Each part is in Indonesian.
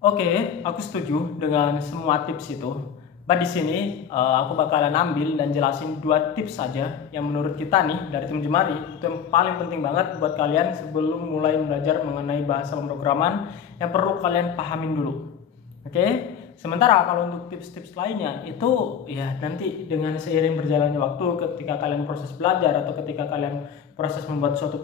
Oke, aku setuju dengan semua tips itu. Di sini aku bakalan ambil dan jelasin dua tips saja yang menurut kita nih dari tim Jemari itu yang paling penting banget buat kalian sebelum mulai belajar mengenai bahasa pemrograman yang perlu kalian pahamin dulu. Oke, sementara kalau untuk tips-tips lainnya itu ya nanti dengan seiring berjalannya waktu ketika kalian proses belajar atau ketika kalian proses membuat suatu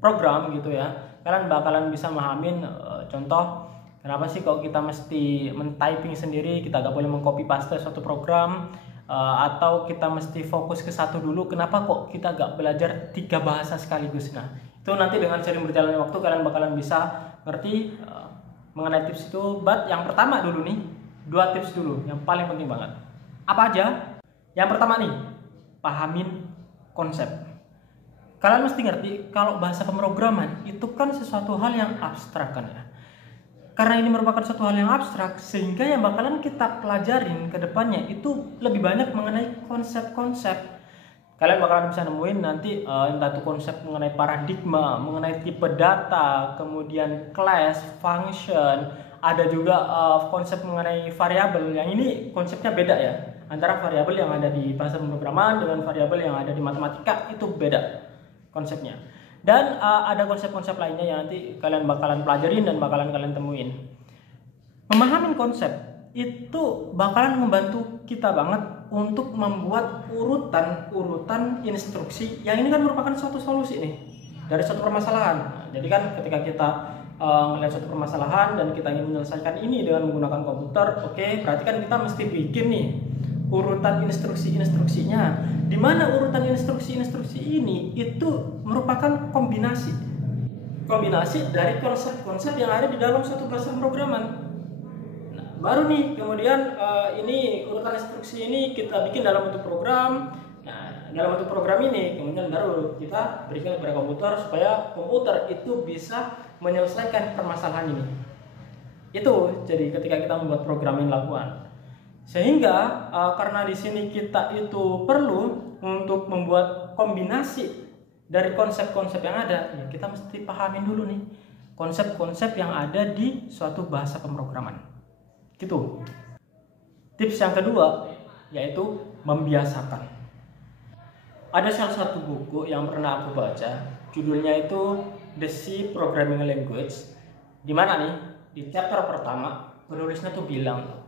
program gitu ya, kalian bakalan bisa memahamin contoh. Kenapa sih kok kita mesti men-typing sendiri, kita gak boleh meng-copy paste suatu program, atau kita mesti fokus ke satu dulu, kenapa kok kita gak belajar 3 bahasa sekaligus. Nah, itu nanti dengan sering berjalannya waktu kalian bakalan bisa ngerti mengenai tips itu. But yang pertama dulu nih, 2 tips dulu yang paling penting banget. Apa aja? Yang pertama nih, pahamin konsep. Kalian mesti ngerti kalau bahasa pemrograman itu kan sesuatu hal yang abstrak kan ya. Karena ini merupakan suatu hal yang abstrak, sehingga yang bakalan kita pelajarin ke depannya itu lebih banyak mengenai konsep-konsep. Kalian bakalan bisa nemuin nanti entah itu konsep mengenai paradigma, mengenai tipe data, kemudian class, function, ada juga konsep mengenai variabel. Yang ini konsepnya beda ya, antara variabel yang ada di bahasa pemrograman dengan variabel yang ada di matematika itu beda konsepnya. Dan ada konsep-konsep lainnya yang nanti kalian bakalan pelajarin dan bakalan kalian temuin. Memahami konsep itu bakalan membantu kita banget untuk membuat urutan-urutan instruksi yang ini kan merupakan suatu solusi nih dari suatu permasalahan. Nah, jadi kan ketika kita melihat suatu permasalahan dan kita ingin menyelesaikan ini dengan menggunakan komputer, oke, berarti kan kita mesti bikin nih urutan instruksi-instruksinya. Di mana urutan instruksi-instruksi ini itu merupakan kombinasi dari konsep-konsep yang ada di dalam suatu bahasa pemrograman. Nah, baru nih kemudian ini urutan instruksi ini kita bikin dalam bentuk program. Nah, dalam bentuk program ini kemudian baru kita berikan kepada komputer supaya komputer itu bisa menyelesaikan permasalahan ini. Itu jadi ketika kita membuat program yang dilakukan. Sehingga karena di sini kita itu perlu untuk membuat kombinasi dari konsep-konsep yang ada, ya kita mesti pahamin dulu nih konsep-konsep yang ada di suatu bahasa pemrograman. Gitu. Tips yang kedua yaitu membiasakan. Ada salah satu buku yang pernah aku baca, judulnya itu The C Programming Language. Di mana nih di chapter pertama penulisnya tuh bilang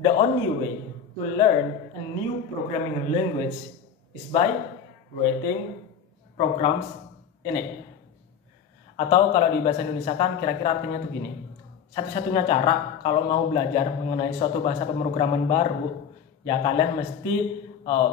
the only way to learn a new programming language is by writing programs in it. Atau kalau di bahasa Indonesia kan kira-kira artinya tuh gini. Satu-satunya cara kalau mau belajar mengenai suatu bahasa pemrograman baru, ya kalian mesti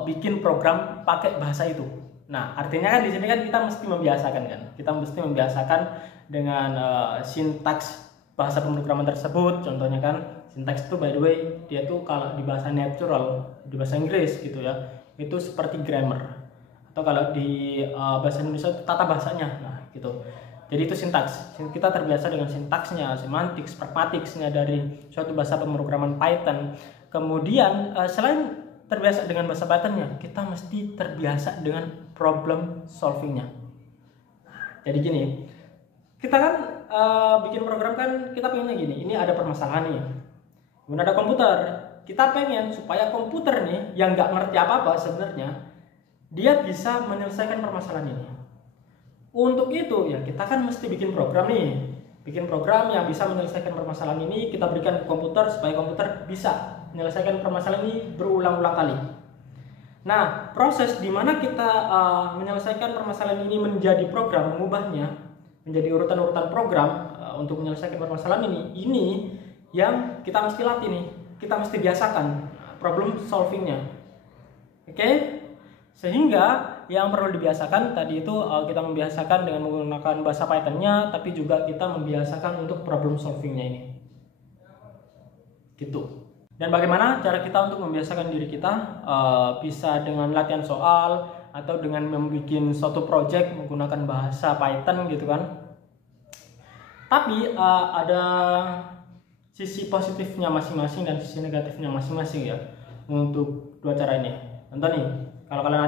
bikin program pakai bahasa itu. Nah, artinya kan di sini kan kita mesti membiasakan kan. Kita mesti membiasakan dengan sintaks bahasa pemrograman tersebut. Contohnya kan sintaks itu by the way dia tuh kalau di bahasa natural, di bahasa Inggris gitu ya, itu seperti grammar. Atau kalau di bahasa Indonesia itu tata bahasanya. Nah, gitu. Jadi itu sintaks. Kita terbiasa dengan sintaksnya, semantiks, pragmatiksnya dari suatu bahasa pemrograman Python. Kemudian selain terbiasa dengan bahasa Pythonnya, kita mesti terbiasa dengan problem solvingnya. Jadi gini, kita kan bikin program kan kita pengennya gini, ini ada permasalahan nih. Kemudian ada komputer, kita pengen supaya komputer nih yang nggak ngerti apa-apa sebenarnya, dia bisa menyelesaikan permasalahan ini. Untuk itu ya kita kan mesti bikin program nih, bikin program yang bisa menyelesaikan permasalahan ini, kita berikan ke komputer supaya komputer bisa menyelesaikan permasalahan ini berulang-ulang kali. Nah, proses di mana kita menyelesaikan permasalahan ini menjadi program, mengubahnya menjadi urutan-urutan program untuk menyelesaikan permasalahan ini yang kita mesti latih nih, kita mesti biasakan problem solvingnya. Oke? Sehingga yang perlu dibiasakan tadi itu kita membiasakan dengan menggunakan bahasa Python-nya, tapi juga kita membiasakan untuk problem solvingnya ini. Gitu. Dan bagaimana cara kita untuk membiasakan diri kita? Bisa dengan latihan soal atau dengan membuat suatu project menggunakan bahasa Python gitu kan. Tapi ada sisi positifnya masing-masing dan sisi negatifnya masing-masing ya untuk dua cara ini. Contoh nih, kalau kalian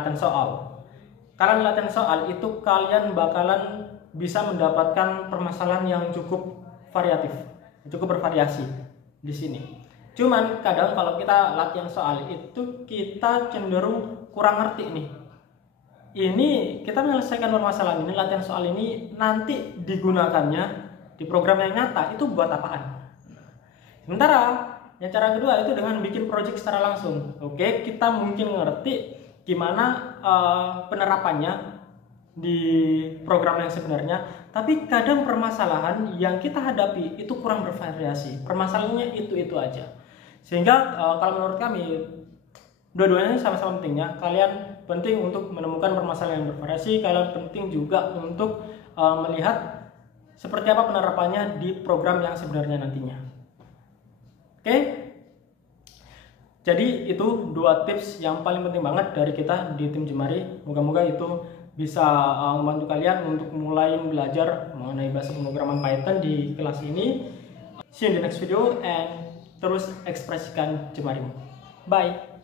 latihan soal itu kalian bakalan bisa mendapatkan permasalahan yang cukup variatif. cukup bervariasi di sini. Cuman kadang kalau kita latihan soal itu kita cenderung kurang ngerti nih. Ini kita menyelesaikan permasalahan ini, latihan soal ini nanti digunakannya di program yang nyata itu buat apaan? Sementara yang cara kedua itu dengan bikin project secara langsung. Oke, kita mungkin ngerti gimana penerapannya di program yang sebenarnya, tapi kadang permasalahan yang kita hadapi itu kurang bervariasi. Permasalahannya itu aja. Sehingga kalau menurut kami dua-duanya sama-sama pentingnya. Kalian penting untuk menemukan permasalahan yang bervariasi, kalian penting juga untuk melihat seperti apa penerapannya di program yang sebenarnya nantinya. Oke? Jadi itu dua tips yang paling penting banget dari kita di tim Jemari. Moga-moga itu bisa membantu kalian untuk mulai belajar mengenai bahasa pemrograman Python di kelas ini. See you in the next video and terus ekspresikan Jemarimu. Bye.